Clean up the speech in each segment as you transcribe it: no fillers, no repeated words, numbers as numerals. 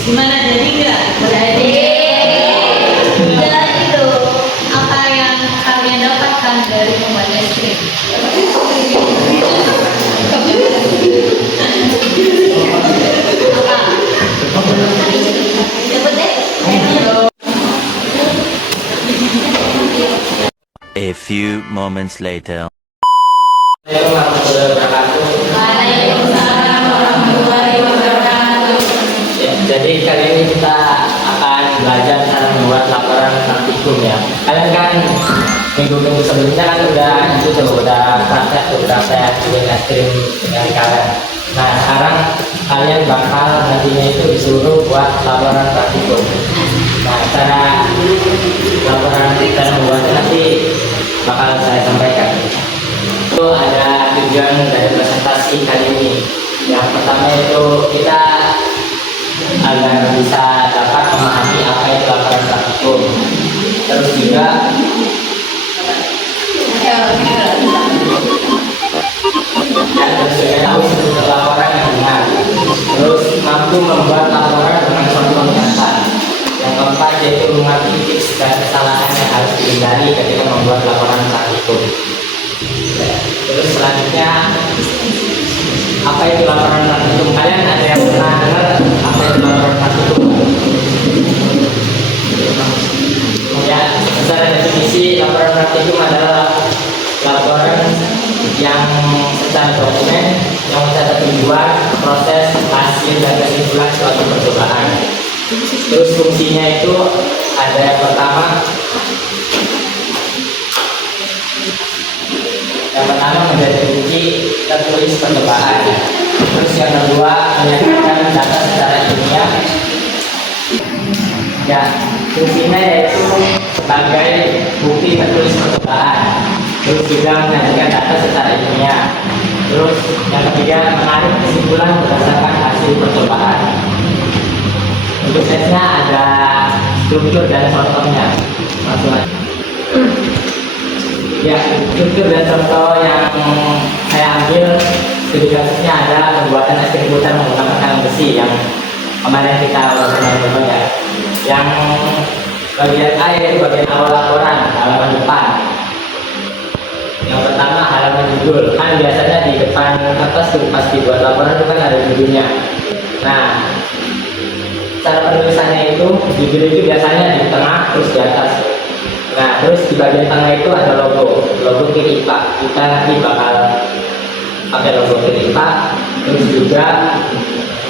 Gimana, jadi nggak? Jadi. Jadi itu apa yang kalian dapatkan dari membuat es krim? Apa? Dapat deh. A few moments later. Assalamualaikum warahmatullahi wabarakatuh. Waalaikumsalam warahmatullahi wabarakatuh. Ya, jadi kali ini kita akan belajar cara membuat laporan praktikum ya. Kalian kan minggu-minggu sebelumnya kan udah praktek bikin es krim dari kalian. Nah sekarang kalian bakal nantinya itu disuruh buat laporan praktikum. Nah cara membuatnya nanti bakal saya sampaikan. Itu ada tujuan dari presentasi kali ini. Yang pertama itu kita agar bisa dapat memahami apa itu laporan praktikum. Terus juga tahu struktur laporan yang benar. Terus mampu membuat laporan dengan contoh nyata. Yang keempat yaitu mengerti tips dan kesalahan yang harus dihindari ketika membuat laporan praktikum. Terus selanjutnya apa itu laporan praktikum? Kalian ada yang pernah dengar apa itu laporan praktikum? Ya, secara definisi laporan praktikum adalah laporan yang secara dokumen yang mencatat tujuan, proses, hasil dan kesimpulan suatu percobaan. Terus fungsinya itu ada yang pertama menjadi kunci tertulis percobaan. Terus yang kedua menyajikan data secara ilmiah. Ya, fungsinya yaitu sebagai bukti tertulis percobaan. Terus juga menyajikan data secara ilmiah. Terus yang ketiga menarik kesimpulan berdasarkan hasil percobaan. Untuk tesnya ada struktur dan contohnya. Langsung aja. Ya, struktur dan contoh yang saya ambil studi kasusnya ada pembuatan es krim putar menggunakan kaleng besi yang kemarin kita ulas ya. Yang bagian A itu bagian awal laporan, halaman depan. Yang pertama halaman judul, kan biasanya di depan kertas tuh pas dibuat laporan itu kan ada judulnya. Nah, cara penulisannya itu judul itu biasanya di tengah terus di atas. Nah, terus di bagian tengah itu ada logo KIPA. Kita nanti bakal pakai logo KIPA. Terus juga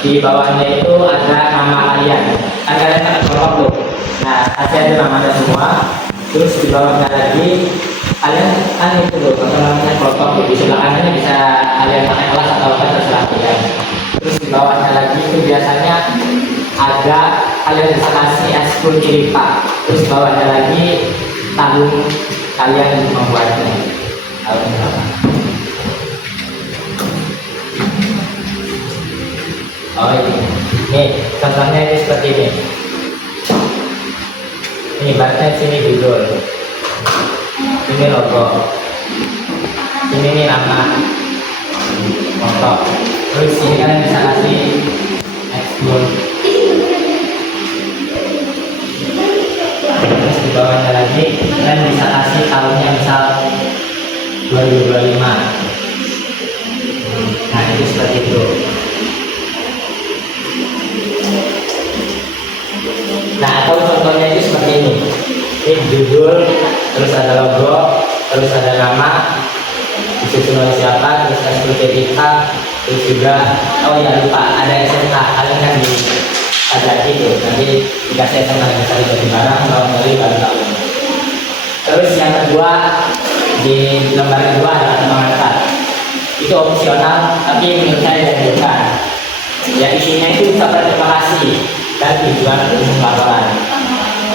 di bawahnya itu ada nama kalian. Kan kalian kan kelompok tuh. Nah, kasih ada namanya semua. Terus di bawahnya lagi kalian kan itu loh, apa namanya kelompok di sebelah kanannya bisa kalian pakai kelas atau apa terserah kalian. Terus di bawahnya lagi itu biasanya ada kalian bisa kasih ekskul KIPA. Terus bawahnya lagi tahun kalian membuatnya, tahun berapa? Oh ini, nih contohnya ini seperti ini. Ini batasnya sini judul, ini logo, ini nama foto. Terus ini kalian bisa kasih ekskul. Terus di bawahnya lagi kalian bisa kasih tahunnya misal 2025. Nah itu seperti itu. Nah atau contohnya itu seperti ini. Ini judul, terus ada logo, terus ada nama, disusun oleh siapa, terus eksklusif kita, terus juga oh ya lupa ada SMK. Kalian kan di ada gitu, nanti dikasih SMK misalnya dari barang, lawan dari baru tahun. Terus yang kedua di lembar kedua adalah pengantar. Itu opsional, tapi menurut saya dianjurkan. Ya isinya itu ucapan terima kasih dan tujuan untuk laporan.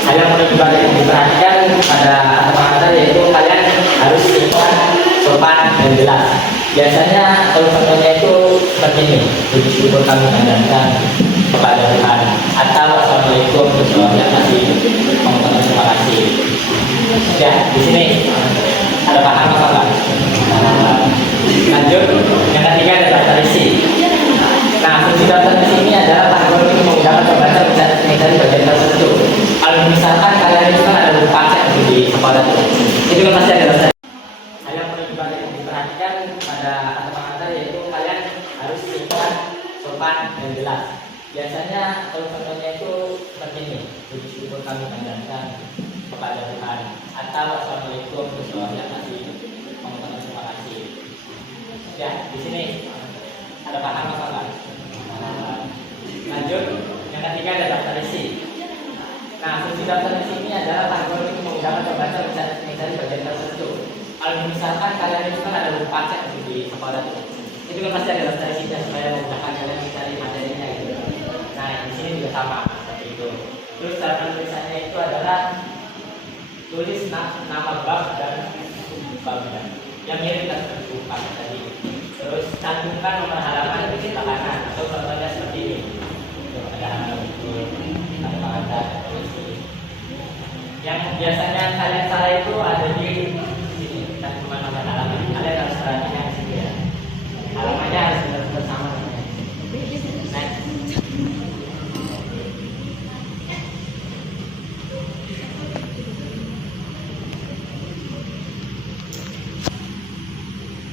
Hal yang perlu diperhatikan pada pengantar yaitu kalian harus sopan dan jelas. Biasanya kalau contohnya itu seperti ini, puji syukur kami panjatkan kepada Tuhan, atau assalamualaikum warahmatullahi wabarakatuh, mengucapkan terima kasih. Ya, di sini ada paham apa enggak? Lanjut, yang ketiga ada daftar isi. Nah, fungsi daftar isi ini adalah algoritma menggunakan pembaca misalkan kalian itu kan ada lupa cek di sekolah itu kan pasti ada daftar kita supaya memudahkan kalian mencari materinya gitu. Nah di sini juga sama seperti itu. Terus cara penulisannya itu adalah tulis nama bab dan subbabnya yang mirip dengan seperti buku tadi. Terus cantumkan nomor halaman di sebelah kanan atau contohnya seperti ini. Ada halaman buku, ada pengantar, yang biasanya kalian salah itu ada di sini, cantuman nomor halaman. Kalian harus perhatikan di sini ya. Halamannya harus benar-benar sama. Next.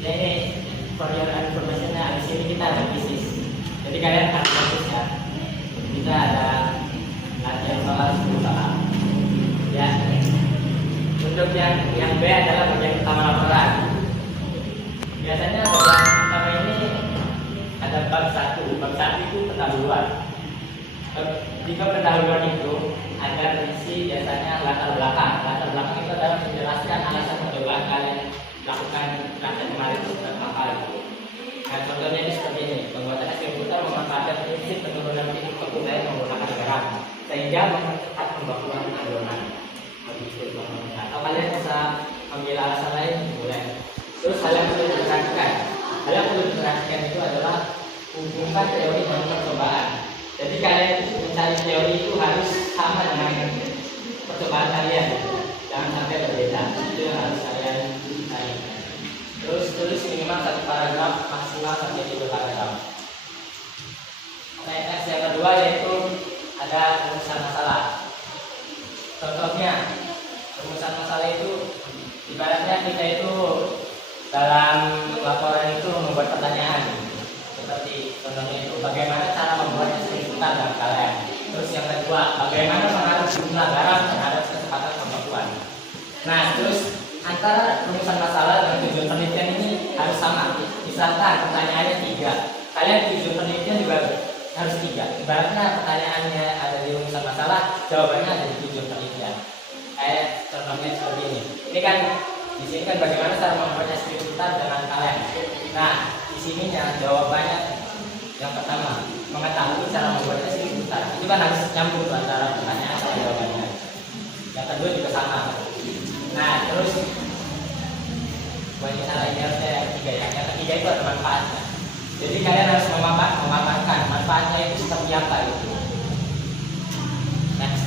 Ini for your information-nya di sini kita ada thesis. Jadi kalian harus fokus ya. Kita ada latihan soal 10 soal. Ya. Untuk yang B adalah bagian pertama laporan. Biasanya bagian pertama ini ada bab 1. Bab 1 itu pendahuluan. Jika pendahuluan itu ada berisi biasanya latar belakang. Latar belakang itu adalah menjelaskan alasan percobaan kalian lakukan praktek kemarin itu apa gitu. Nah contohnya ini seperti ini. Pembuatan es krim putar memanfaatkan prinsip penurunan titik beku air menggunakan garam sehingga mempercepat pembakuan adonan. Begitu. Atau kalian bisa ambil alasan lain boleh. Terus hal yang perlu diperhatikan. Hal yang perlu diperhatikan itu adalah hubungkan teori dengan percobaan. Jadi kalian mencari teori itu harus sama dengan percobaan kalian. Jangan sampai berbeda. Itu yang harus kalian cari. Terus tulis minimal 1 paragraf, maksimal sampai 3 paragraf. Next yang kedua yaitu ada rumusan masalah. Contohnya rumusan masalah itu ibaratnya kita itu dalam laporan itu membuat pertanyaan. Seperti contohnya itu bagaimana cara membuat es krim putar dan kalian. Terus yang kedua, bagaimana mengatur jumlah garam terhadap kecepatan pembakuan. Nah, terus antara rumusan masalah dan tujuan penelitian ini harus sama. Misalkan pertanyaannya 3, kalian tujuan penelitian juga harus 3. Ibaratnya pertanyaannya ada di rumusan masalah, jawabannya ada di tujuan penelitian. Kayak contohnya seperti ini. Ini kan di sini kan bagaimana cara membuat es krim putar dengan kalian. Nah, di sininya jawabannya yang pertama, mengetahui cara membuat es krim putar. Itu kan harus nyambung antara pertanyaan sama jawabannya. Yang kedua juga sama. Nah, terus banyak lainnya harusnya yang ketiga ya. Yang ketiga itu ada manfaatnya. Jadi kalian harus memaparkan manfaatnya itu seperti apa itu. Next.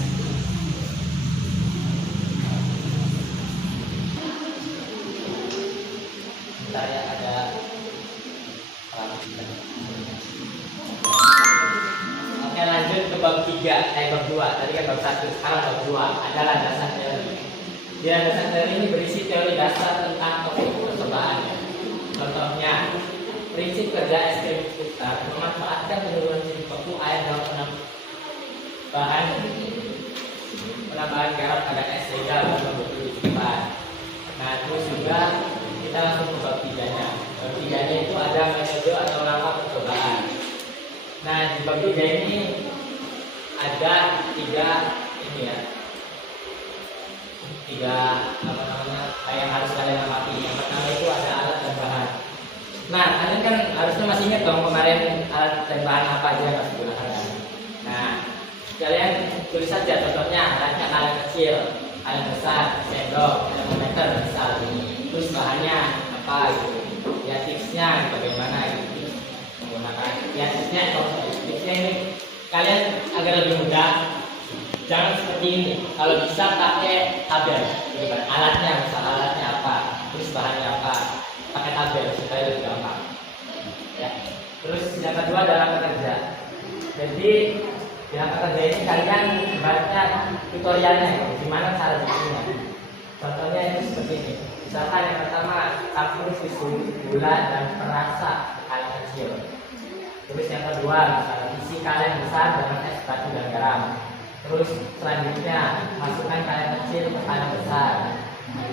Bentar ya, ada Oke, lanjut ke bab 3, bab 2. Tadi kan bab 1, sekarang bab 2 ada landasan teori. Di landasan teori ini berisi teori dasar tentang topik percobaan. Contohnya, prinsip kerja es krim putar memanfaatkan penurunan titik beku air dalam penambahan garam pada es sehingga membentuk cepat. Nah, terus juga kita langsung ke bab 3-nya. Bab 3-nya itu ada metode atau langkah percobaan. Nah, di bab 3 ini ada 3 yang harus kalian amati. Yang pertama itu ada alat dan bahan. Nah, kalian kan harusnya masih ingat dong kemarin alat dan bahan apa aja yang harus digunakan. Nah, kalian tulis saja contohnya alatnya kalian kecil, kalian besar, sendok, termometer misal. Terus bahannya apa gitu. Ya tipsnya bagaimana gitu menggunakan. Ya tipsnya ini kalian agar lebih mudah. Jangan seperti ini. Kalau bisa pakai tabel. Gitu kan. Alatnya misal alatnya apa, terus bahannya apa. Pakai tabel supaya lebih gampang. Ya. Terus yang kedua adalah pekerja. Jadi yang pekerja ini kalian ibaratnya tutorialnya ya, gimana cara bikinnya. Contohnya itu seperti ini. Misalkan yang pertama campur susu, gula dan perasa kalian kecil. Terus yang kedua misalnya isi kalian besar dengan es batu dan garam. Terus selanjutnya masukkan kalian kecil ke kalian besar.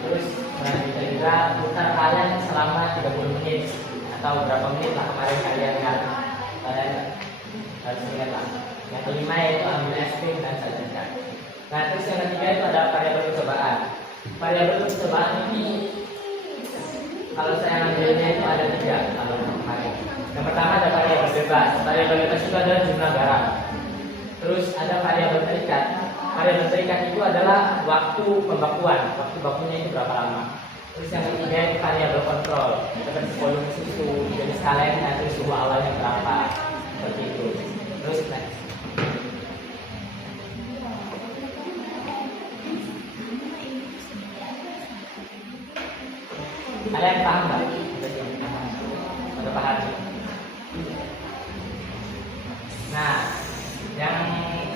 Terus selanjutnya juga putar kalian selama 30 menit atau berapa menit lah kemarin kalian harus ingat lah. Yang kelima yaitu ambil es krim dan sajikan. Nah terus yang ketiga itu ada variabel percobaan. Variabel percobaan ini Kalau saya ambilnya itu ada 3 kalau kemarin. Yang pertama ada variabel bebas. Variabel bebas itu adalah jumlah garam. Terus ada variabel terikat. Variabel terikat itu adalah waktu pembakuan. Waktu bakunya itu berapa lama. Terus yang ketiga itu variabel kontrol. Seperti volume susu, jenis kalennya, terus suhu awalnya berapa. Seperti itu. Terus next. Kalian paham nggak? Udah paham? Nah, yang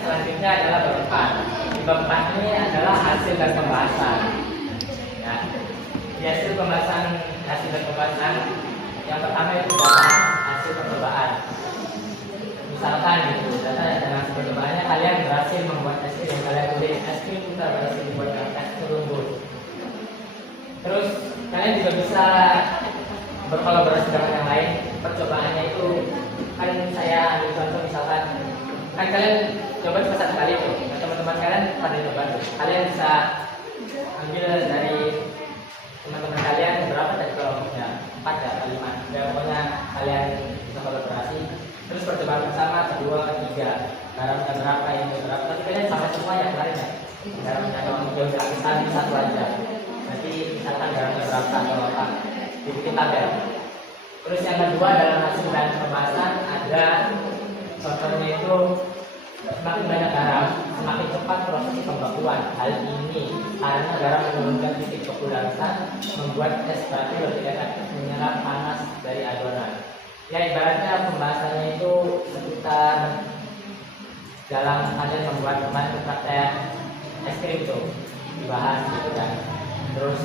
selanjutnya adalah bab 4. Di bab 4 ini adalah hasil dan pembahasan. Ya, di hasil dan pembahasan yang pertama itu data hasil percobaan. Misalkan itu data dan hasil percobaannya kalian berhasil membuat es krim, kalian tulis es krim kita berhasil membuat es tersebut. Terus kalian juga bisa berkolaborasi dengan yang lain. Percobaannya itu kan saya ambil contoh misalkan kan kalian coba cuma 1 kali tuh, nah, teman-teman kalian pada coba tuh. Kalian bisa ambil dari teman-teman kalian berapa tadi kelompoknya 4 ya atau 5. Ya, pokoknya kalian bisa kolaborasi. Terus percobaan pertama, kedua, ketiga, garamnya berapa, ini berapa. Tapi kalian sama semua yang kemarin ya. Garamnya kalau jauh dari satu aja. Nanti misalkan garamnya berapa atau apa, dibikin tabel. Terus yang kedua dalam hasil dan pembahasan ada contohnya itu semakin banyak garam, semakin cepat proses pembakuan. Hal ini karena garam menurunkan titik popularitas, membuat es batu lebih efektif menyerap panas dari adonan. Ya ibaratnya pembahasannya itu seputar dalam kalian membuat kemarin praktek es krim itu dibahas gitu kan. Terus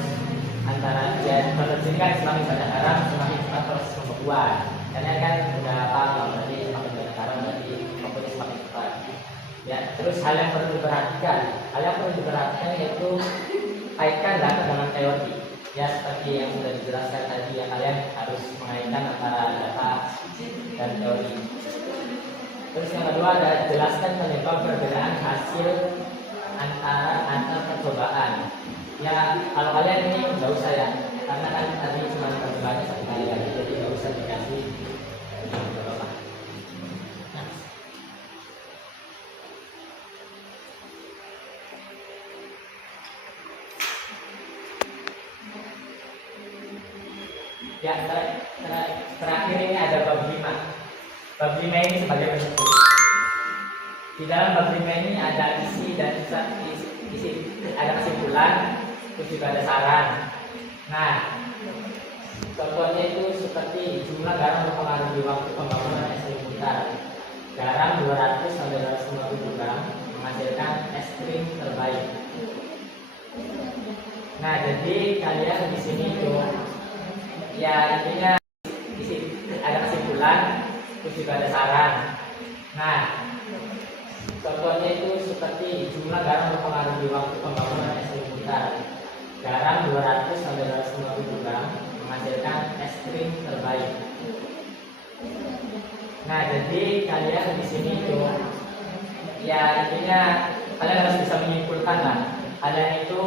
antara ya produksi kan semakin banyak garam semakin cepat proses pembekuan. Kalian kan udah paham berarti semakin banyak garam berarti pembekuannya semakin cepat. Ya terus hal yang perlu diperhatikan yaitu kaitkan data dengan teori. Ya seperti yang sudah dijelaskan tadi ya kalian harus mengaitkan antara data dan teori. Terus yang kedua ada jelaskan penyebab perbedaan hasil antar percobaan. Ya kalau kalian ini nggak usah ya, karena kan tadi cuma percobaannya 1 kali lagi, jadi nggak usah dikasih apa. Nah. Ya terakhir ini ada bab 5. Bab 5 ini sebagai penutup. Di dalam bab 5 ini ada isi dan ada kesimpulan, terus juga ada saran. Nah, contohnya itu seperti jumlah garam mempengaruhi waktu pembangunan es krim putar. Garam 200 sampai 250 gram menghasilkan es krim terbaik. Nah, jadi kalian di sini tuh ya intinya ada kesimpulan, terus juga ada saran. Nah, contohnya itu seperti jumlah garam mempengaruhi waktu pembangunan es krim putar. Garam 200 sampai 250 gram menghasilkan es krim terbaik. Nah, jadi kalian di sini tuh ya intinya kalian harus bisa menyimpulkan lah. Kalian itu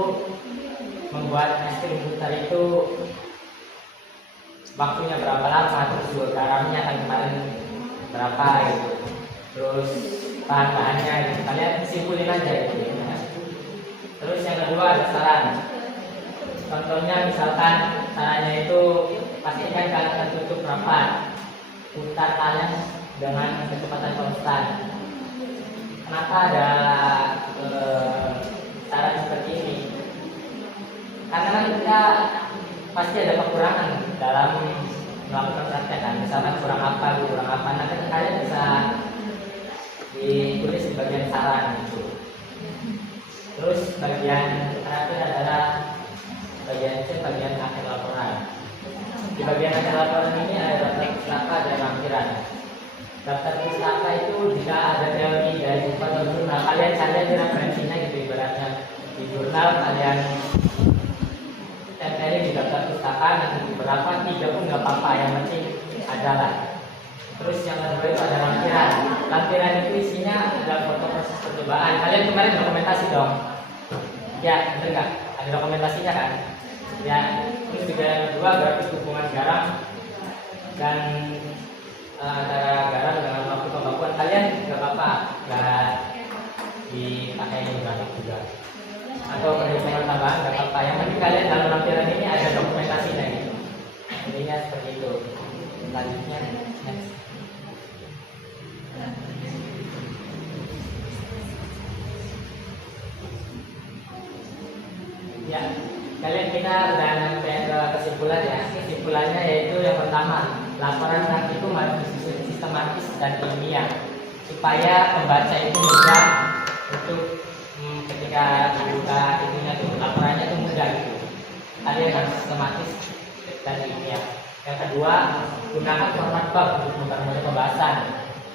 membuat es krim putar itu waktunya berapa lama, terus juga garamnya kan kemarin berapa gitu. Terus bahan-bahannya gitu. Kalian simpulin aja gitu ya. Terus yang kedua ada saran. Contohnya misalkan caranya itu pastikan kalian tertutup rapat, putar kalian dengan kecepatan konstan. Kenapa ada saran seperti ini? Karena kan kita pasti ada kekurangan dalam melakukan praktek kan. Misalkan kurang apa, nanti kalian bisa ditulis di bagian saran gitu. Terus bagian terakhir adalah bagian C, bagian akhir laporan. Di bagian akhir laporan ini ada daftar pustaka dan lampiran. Daftar pustaka itu jika ada teori dari atau jurnal, kalian cari aja referensinya gitu ibaratnya. Di jurnal kalian tempelin di daftar pustaka, nanti berapa 3 pun nggak apa-apa, yang penting adalah. Terus yang kedua itu ada lampiran. Lampiran itu isinya ada foto proses percobaan. Kalian kemarin dokumentasi dong? Ya, bener nggak? Ada dokumentasinya kan? Ya. Terus juga yang kedua kedua grafik hubungan garam dan antara garam dengan waktu pembakuan. Kalian nggak apa-apa nggak dipakai grafik juga atau perhitungan tambahan nggak apa-apa. Yang penting kalian dalam lampiran ini ada dokumentasinya gitu. Intinya seperti itu. Selanjutnya next. Ya, kalian kita udah sampai ke kesimpulan ya. Kesimpulannya yaitu yang pertama, laporan praktikum harus disusun sistematis dan ilmiah supaya pembaca itu mudah untuk ketika membuka itunya tuh laporannya tuh mudah gitu. Kalian harus sistematis dan ilmiah. Yang kedua, gunakan format bab untuk mempermudah pembahasan.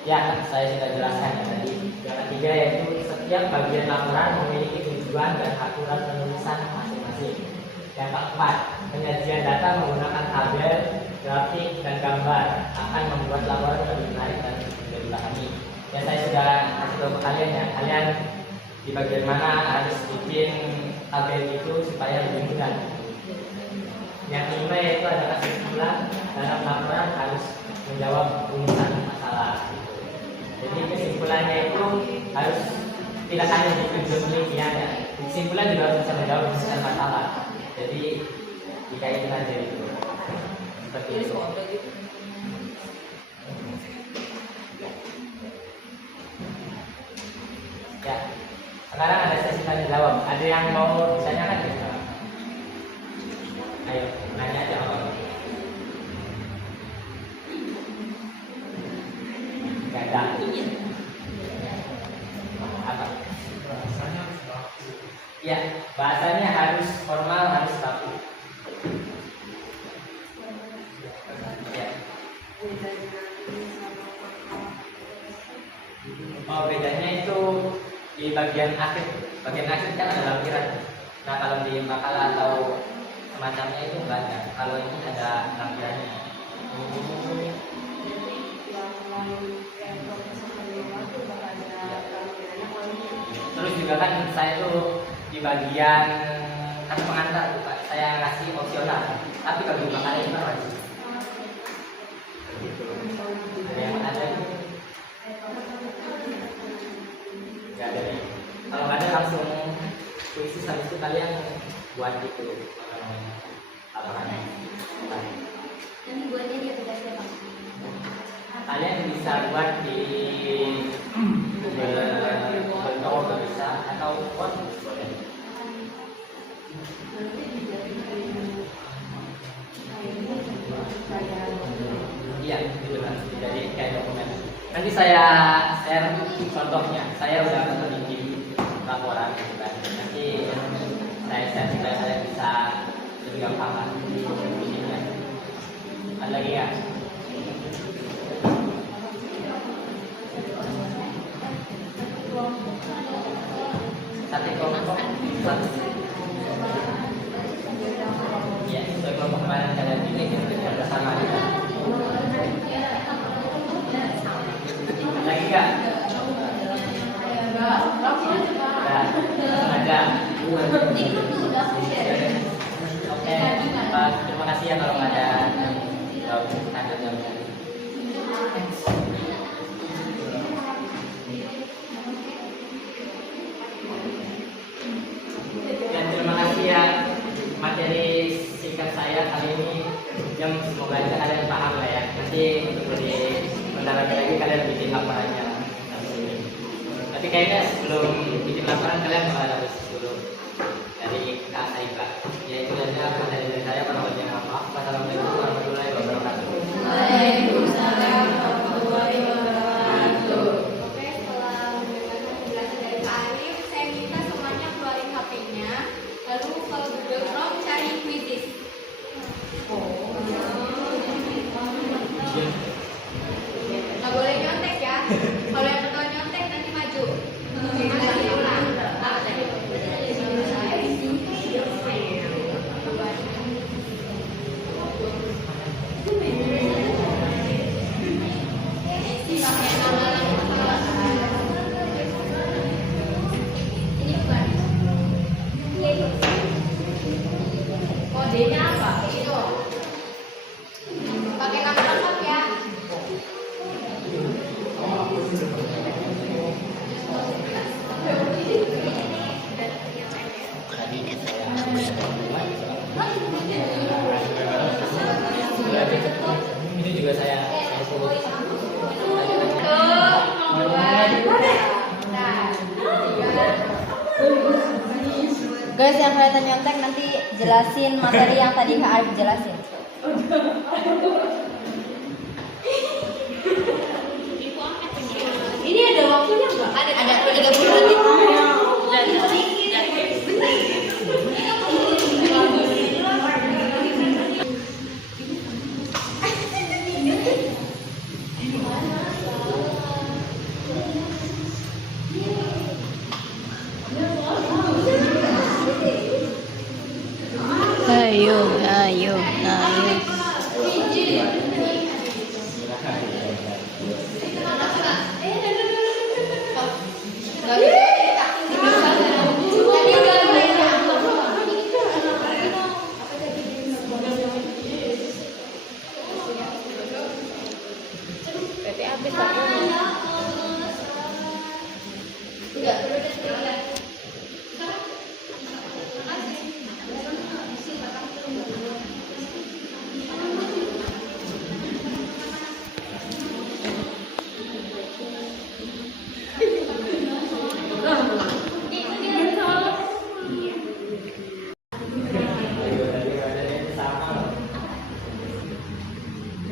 Ya, saya sudah jelaskan ya tadi. Yang ketiga yaitu setiap bagian laporan memiliki tujuan dan aturan penulisan masing-masing. Yang keempat, penyajian data menggunakan tabel, grafik, dan gambar akan membuat laporan lebih menarik dan lebih dipahami. Ya, saya sudah kasih tahu ke kalian ya. Kalian di bagian mana harus bikin tabel itu supaya lebih mudah. Yang kelima yaitu adalah kesimpulan dalam laporan harus menjawab rumusan masalah. Jadi kesimpulannya itu harus tidak hanya di tujuan penelitian ya. Kesimpulan juga harus bisa menjawab rumusan masalah. Jadi dikaitkan aja itu. Seperti itu. Ya. Sekarang ada sesi tanya jawab. Ada yang mau ditanyakan ya? Ayo, nanya aja apa? Gak ada. Apa? Bahasanya harus baku. Ya, bahasanya harus formal, harus baku. Ya. Oh, bedanya itu di bagian akhir. Bagian akhir kan ada lampiran. Nah, kalau di makalah atau semacamnya itu enggak ada. Kalau ini ada lampirannya. Terus juga kan saya tuh di bagian kan pengantar tuh Pak, saya ngasih opsional. Tapi kalau di makalah itu kan wajib. Yang ada nggak ada nih. Kalau nggak ada langsung puisi habis itu kalian buat gitu laporannya. Nanti buatnya dia tugasnya Pak. Kalian bisa buat di Google Doc juga bisa atau Word boleh. Iya, itu kan jadi kayak dokumen. Nanti saya share contohnya. Saya udah pernah bikin laporan gitu kan. Nanti saya share supaya saya bisa lebih gampang lah di bikinnya. Ada lagi ya? Satu kelompok. Ya, sesuai kelompok kemarin kalian pilih yang bersama ya. Lagi nggak? Ya, ada. Oke, terima kasih ya kalau ada yang jawab tanya jawabnya. Dan terima kasih ya materi singkat saya kali ini yang semoga aja kalian paham lah ya. Nanti untuk di mendalami lagi kalian bikin laporannya. Tapi kayaknya sebelum bikin laporan kalian bakal harus dulu dari Kak Saiba. Ya itu aja materi dari saya. Wassalamualaikum warahmatullahi wabarakatuh. Waalaikumsalam warahmatullahi wabarakatuh. Oke, setelah mendengar penjelasan dari Kak Arif, saya minta semuanya keluarin HP-nya, lalu kalau Google Chrome cari quizzes. Nggak boleh nyontek ya. Kalau yang ketahuan nyontek nanti maju. Nanti ulang. Apa tadi? Ini juga saya suruh. Guys, yang kelihatan nyontek nanti jelasin materi yang tadi Kak Arif jelasin. Ini ada waktunya nggak? Ada 30 menit. Ayo, ayo, ayo.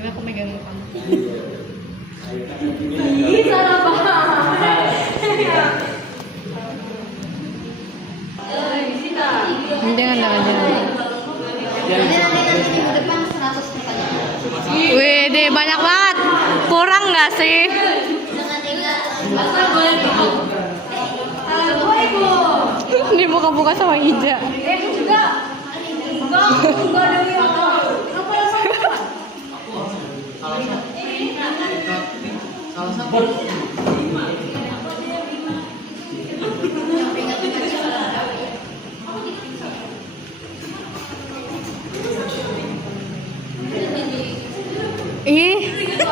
Aku megang kamu. Jangan. Nanti minggu depan 100 pertanyaan. Wih, deh banyak banget. Kurang nggak sih? Jangan tinggal. Ini buka-buka sama Ija. Ih, Kak.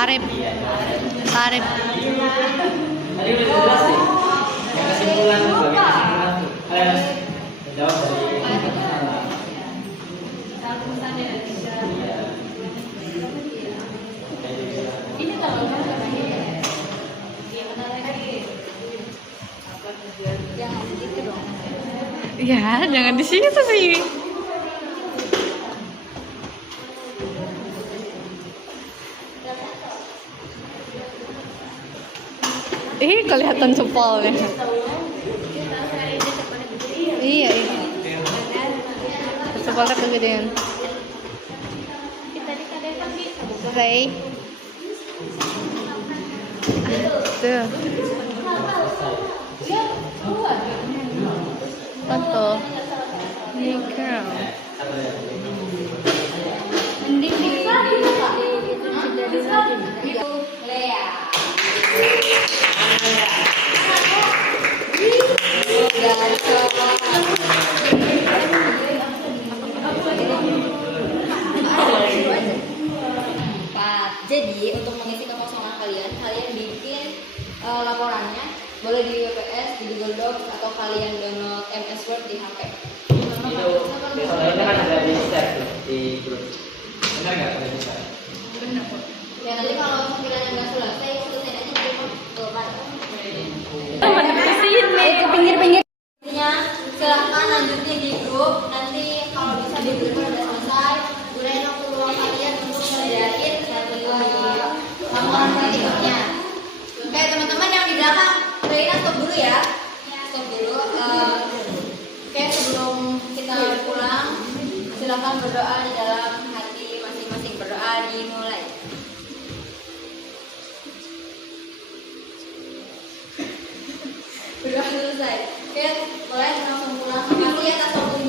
Arif. Tadi udah jelas sih. Yang kesimpulan tuh, kalian jawab dari masalah. Ya, jangan di situ sih. Kelihatan cepolnya. Iya. Cepolnya kegedean. Oke. Tuh. Foto. Nih girl. Mending bisa itu Lea. Jadi untuk mengisi kekosongan kalian bikin laporannya boleh di WPS, di Google Docs atau kalian download MS Word di HP. Itu soalnya kan ada di share tuh di grup. Benar nggak ada di share? Benar kok. Ya nanti kalau sekiranya nggak selesai, selesai aja di rumah. Tuh kan. Itu pinggir-pinggir. Intinya silahkan lanjutin di grup. Nanti kalau bisa di grup udah selesai, gunain waktu luang kalian untuk ngerjain laporan berikutnya. Oke teman-teman yang di belakang, Reina stop dulu ya. Stop dulu. Oke sebelum kita pulang, silahkan berdoa di dalam hati masing-masing. Berdoa dimulai. Berdoa selesai. Oke, boleh langsung pulang. Makasih atas waktu